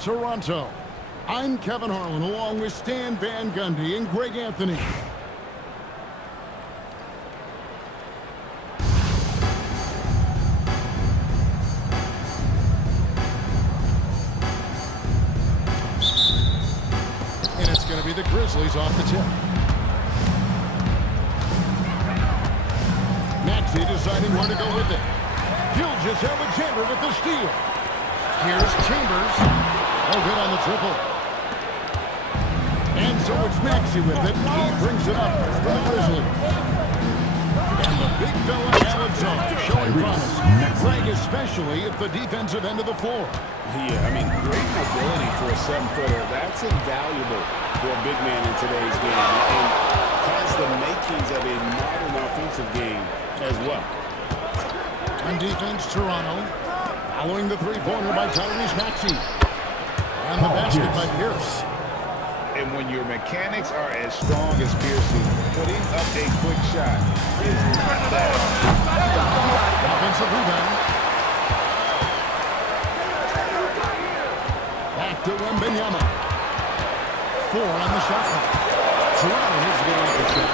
Toronto. I'm Kevin Harlan along with Stan Van Gundy and Greg Anthony. And it's going to be the Grizzlies off the tip. Maxey deciding where to go with it. Gilgeous-Alexander with the steal. Here's Chambers. Oh, good on the triple. And so it's Maxey with it. He brings it up for the Grizzlies. And the big fella, Alexander, showing promise. Greg, especially at the defensive end of the floor. Yeah, I mean, great mobility for a 7-footer. That's invaluable for a big man in today's game. And has the makings of a modern offensive game as well. On defense, Toronto. Following the three-pointer by Tyrese Maxey. And the basket by Pierce. And when your mechanics are as strong as Pierce's, putting up a quick shot is not bad. Offensive rebound. Back to Wembanyama. 4 on the shot clock. Toronto needs to get off the shot.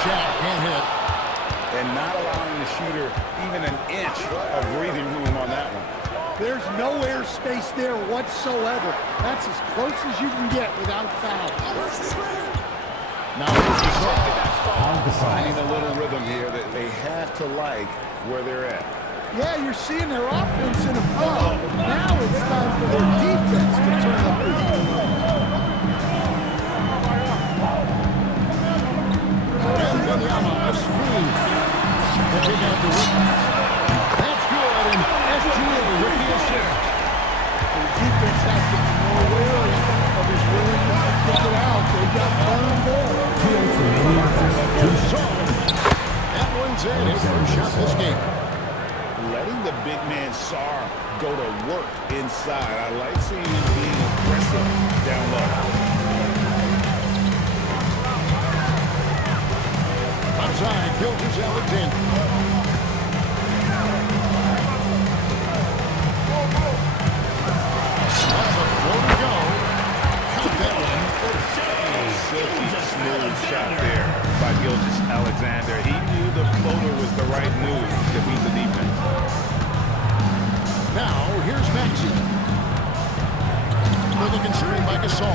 Shot can't hit. And not allowing the shooter even an inch of breathing room on that one. There's no air space there whatsoever. That's as close as you can get without foul. Now here's the finding a little rhythm here that they have to like where they're at. Yeah, you're seeing their offense in a flow. Now it's time for their defense to turn up the heat. Wembanyama, a screen. They take out the rebound. That's good, and SGA with the assist. The defense has to be more wary of his willingness to kick it out. They got burned there. That one's in. His first shot this game. Letting the big man Sarr go to work inside. I like seeing him being aggressive down low. Outside, Gilgeous-Alexander. That's a flow to go. Count that one. Silky smooth shot there by Gilgeous-Alexander. He knew the floater was the right move to beat the defense. Now, here's Maxey. They're looking screen by Gasol.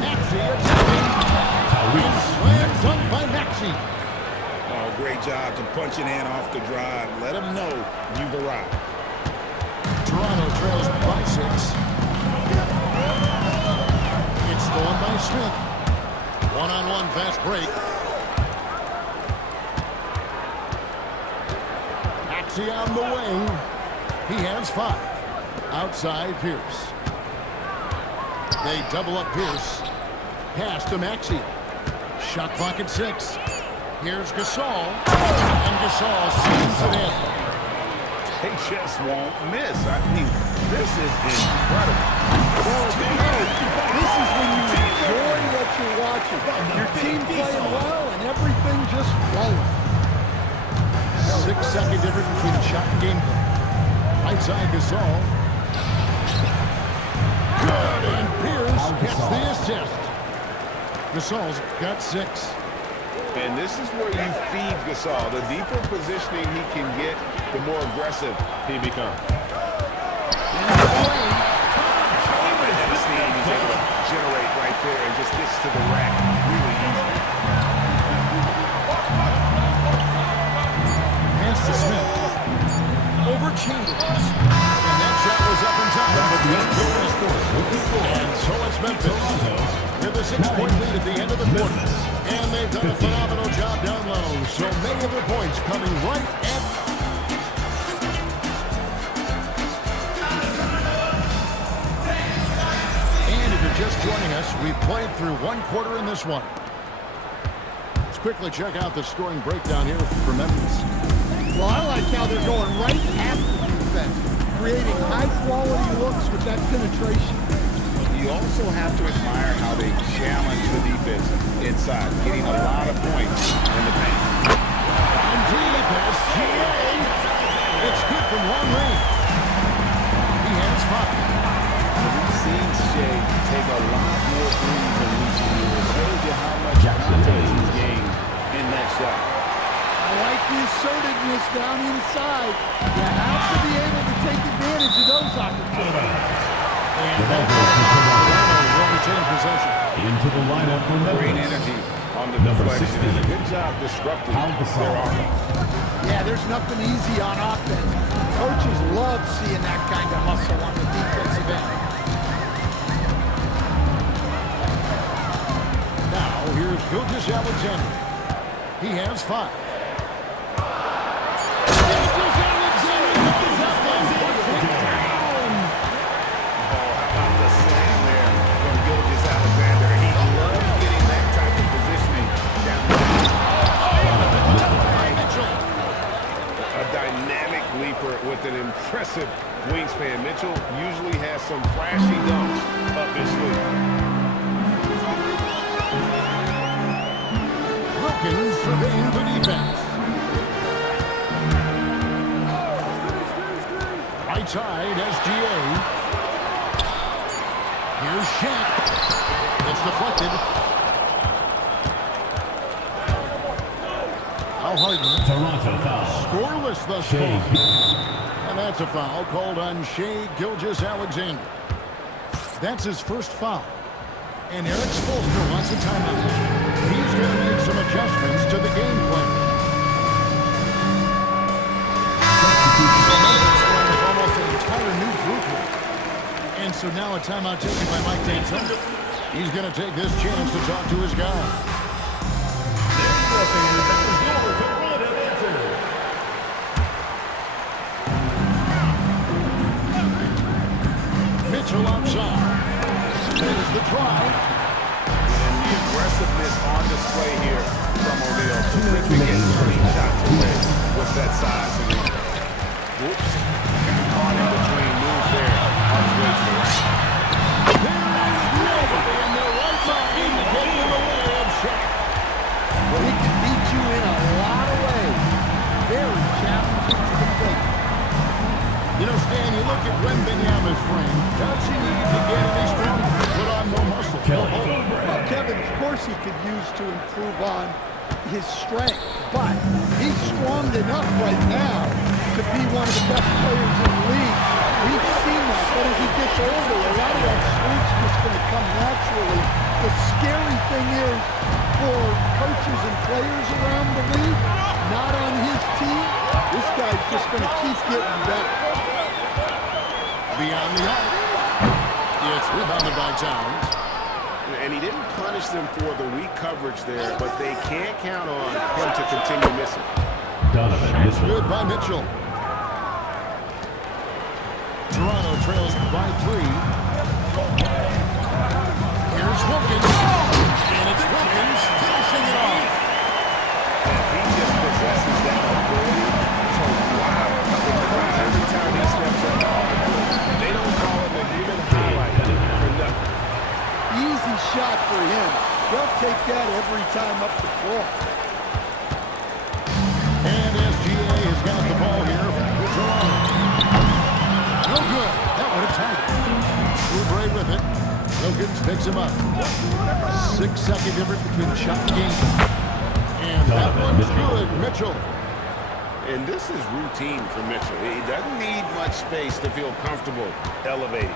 Maxey attacking. Slam dunk by Maxey. Oh, great job to punch it in off the drive. Let him know you've arrived. Toronto trails by 6. It's stolen by Smith. One-on-one fast break. Maxey on the wing. He has 5. Outside Pierce. They double up Pierce. Pass to Maxey. Shot clock at 6. Here's Gasol. And Gasol sinks it in. They just won't miss. I mean, this is incredible. Well, this is when you enjoy what you're watching. Your team playing well and everything just flowing. 6-second difference between shot and game play. Right side Gasol. Good, and Pierce gets the assist. Gasol's got 6. And this is where you feed Gasol. The deeper positioning he can get, the more aggressive he becomes. And the steam he's able to generate right there and just gets to the rack really easy. Pass to Smith. Over Chambers. And that shot was up in time. And so it's Memphis. With a 6-point lead at the end of the quarter. And they've done a phenomenal job down low. So many of their points coming right at... And if you're just joining us, we've played through 1 quarter in this one. Let's quickly check out the scoring breakdown here for Memphis. Well, I like how they're going right at the defense, creating high-quality looks with that penetration. You also have to admire how they challenge the defense inside, getting a lot of points in the paint. And deep as GA. It's good from long range. assertiveness down inside. You have to be able to take advantage of those opportunities. And Toronto will retain possession. Into the lineup for Great Memphis. energy on the Number deflection. 16. Good job disrupting Al Gasol. their offense. Yeah, there's nothing easy on offense. Coaches love seeing that kind of hustle on the defensive end. Now, here's Gilgeous Alexander. He has 5. Gilgeous Alexander comes up and puts it down. Oh, how about the slam there from Gilgeous Alexander? He loves getting that type of positioning down By Mitchell. A dynamic leaper with an impressive wingspan. Mitchell usually has some flashy dunks up his sleeve. Wilkins surveying the defense. Right side, SGA. Here's Shaq. It's deflected. Al Harden. Toronto foul. Scoreless thus Shea. far. And that's a foul called on Shea Gilgeous Alexander. That's his first foul. And Eric Spoelstra wants a timeout. He's going to make some adjustments to the game plan. Substitution for almost an entire new group here. And so now a timeout taken by Mike D'Antoni. He's going to take this chance to talk to his guy. Mitchell outside. There's the drive. And the aggressiveness on display here from O'Neal. Significant shots away with that size. And whoops. Caught in between moves there on his way to the right. There's nobody in their right mind to get in the way of Shaq. Well, he can beat you in a lot of ways. Very challenging to defend. You know, Stan, you look at Wembanyama's frame. Does he need to get any stronger? Put on more muscle. Kelly. Well, Kevin, of course he could use to improve on his strength, but he's strong enough right now to be one of the best players in the league. We've seen that, but as he gets older, a lot of that strength's just going to come naturally. The scary thing is, for coaches and players around the league, not on his team, this guy's just going to keep getting better. Beyond the arc. It's rebounded by Towns. And he didn't punish them for the weak coverage there, but they can't count on him to continue missing. Donovan Mitchell. Good by Mitchell. Toronto trails by 3. Here's Wilkins. And it's Wilkins finishing it off. And he just possesses that ability to wow the crowd every time he steps up. They don't call him a human highlight for nothing. Easy shot for him. They'll take that every time up the floor. And SGA has got the ball here for Toronto. No good. That would have tied it. Oubre with it. Wilkins picks him up. 6-second difference between shot and game. And that one's good. Mitchell. And this is routine for Mitchell. He doesn't need much space to feel comfortable elevating.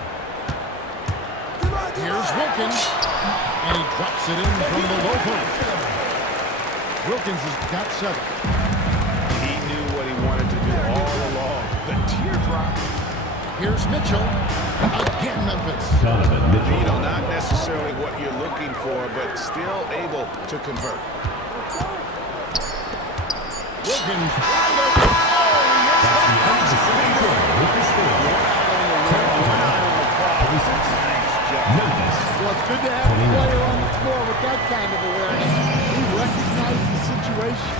Here's Wilkins. And he drops it in from the low post. Wilkins has got 7. He knew what he wanted to do all along. The teardrop. Here's Mitchell. Again, Memphis. Donovan Mitchell. You know, not necessarily what you're looking for, but still able to convert. Wilkins. Well, it's good to have a player on the floor with that kind of awareness. He recognized the situation.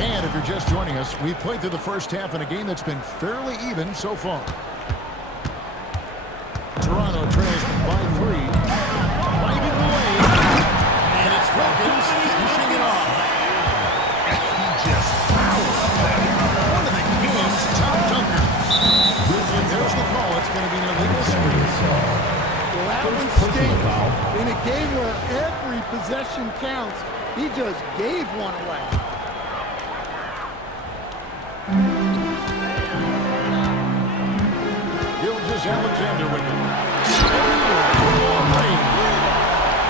And if you're just joining us, we've played through the first half in a game that's been fairly even so far. Toronto trails by 3. Driving away. And it's Wilkins finishing it off. He just powered that. One of the game's top dunkers. And there's the call. It's going to be an illegal series. Well, that one stinks. possession counts. He just gave one away. Gilgeous-Alexander with it.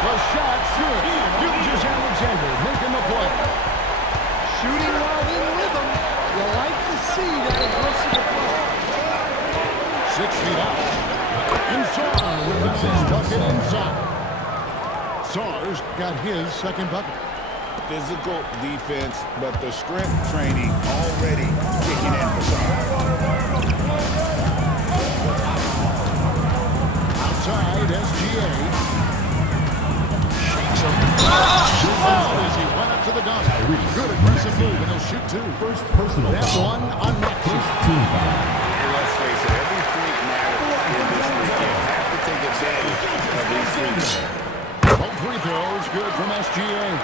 The shot's good. Gilgeous-Alexander making the play. Shooting while in rhythm. You like to see that aggressive approach. 6 feet out. And Saar with the nice bucket inside. Saar's got his second bucket. Physical defense, but the strength training already kicking in for Saar. Outside, SGA. Shakes him. As he went up to the dunk. Good aggressive move, and he'll shoot two. First personal That's foul. one on Maxey. First team foul. And let's face it, every point matters in this league. You have to take advantage of these threes. Both free throws good from SGA.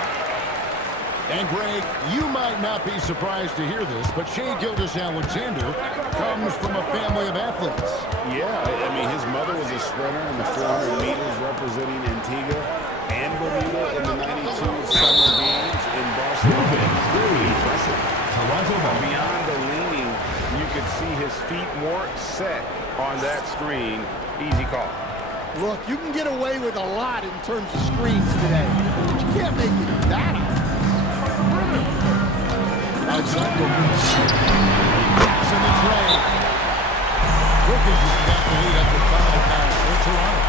And Greg, you might not be surprised to hear this, but Shai Gilgeous-Alexander comes from a family of athletes. Yeah, I mean, his mother was a sprinter in the 400 meters representing Antigua and Bermuda in the 92 Summer Games in Barcelona. Very impressive. Toronto ball. Beyond the leaning, you could see his feet weren't set on that screen. Easy call. Look, you can get away with a lot in terms of screens today, but you can't make it that obvious. Outside Wilkins. Taps in the tray. Wilkins has got the lead up to 5 now for Toronto.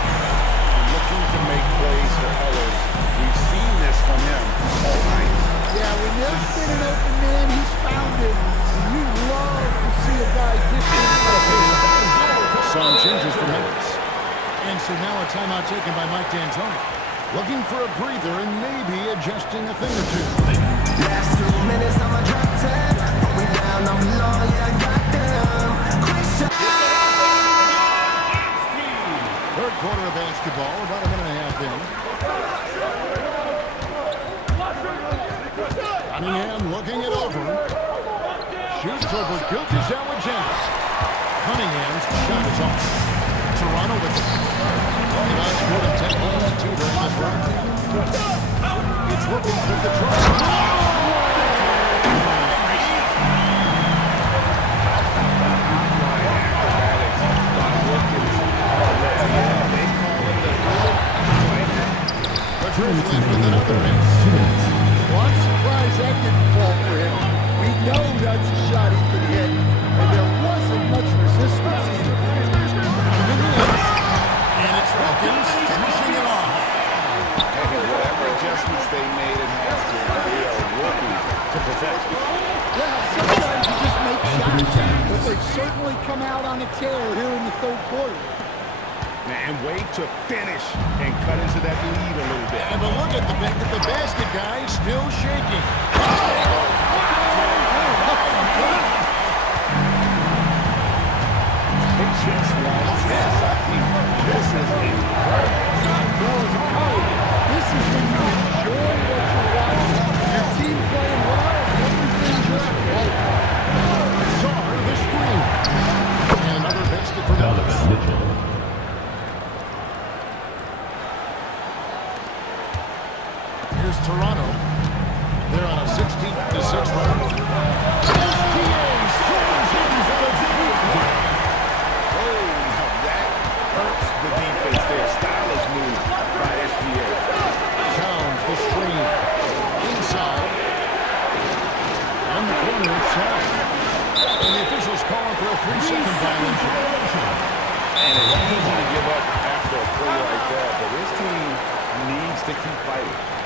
Looking to make plays for others. We've seen this from him all night. Yeah, when there's been an open man, he's found it. And you love to see a guy different. Some changes for Memphis. And so now a timeout taken by Mike D'Antoni. Looking for a breather and maybe adjusting a thing or two. Last 2 minutes, I'm a drop 10. We down on the law, yeah, I got them. Quick shot. Third quarter of basketball, about a minute and a half in. Cunningham looking it over. Shoots over Gilgeous-Alexander. Cunningham's shot is off. Toronto with it. The last quarter, 10 points to 2 during this run. It's Wilkins with the try. With another miss. Well, I'm surprised that didn't fall for him. We know that's a shot he could hit, and there wasn't much resistance either. And it's Wilkins finishing it off. Hey, whatever adjustments they made at halftime, they are working to perfection. Yeah, sometimes you just make shots, but they've certainly come out on a tear here in the third quarter. And wait to finish and cut into that lead a little bit. And but look at the basket guy still shaking. They just won't miss. I mean, this is incredible. Well, as a coach, this is when you enjoy what you're watching. Your team playing well, everything just flows. Saar the screen. And another basket for Memphis. Donovan Mitchell. Here's Toronto. They're on a 16-6 run. Oh, now that hurts the defense there. Stylish move by SGA. Towns the screen. Inside. On the corner inside. And the officials calling for a 3-second violation. And it's easy to give up after a play like that, but this team needs to keep fighting.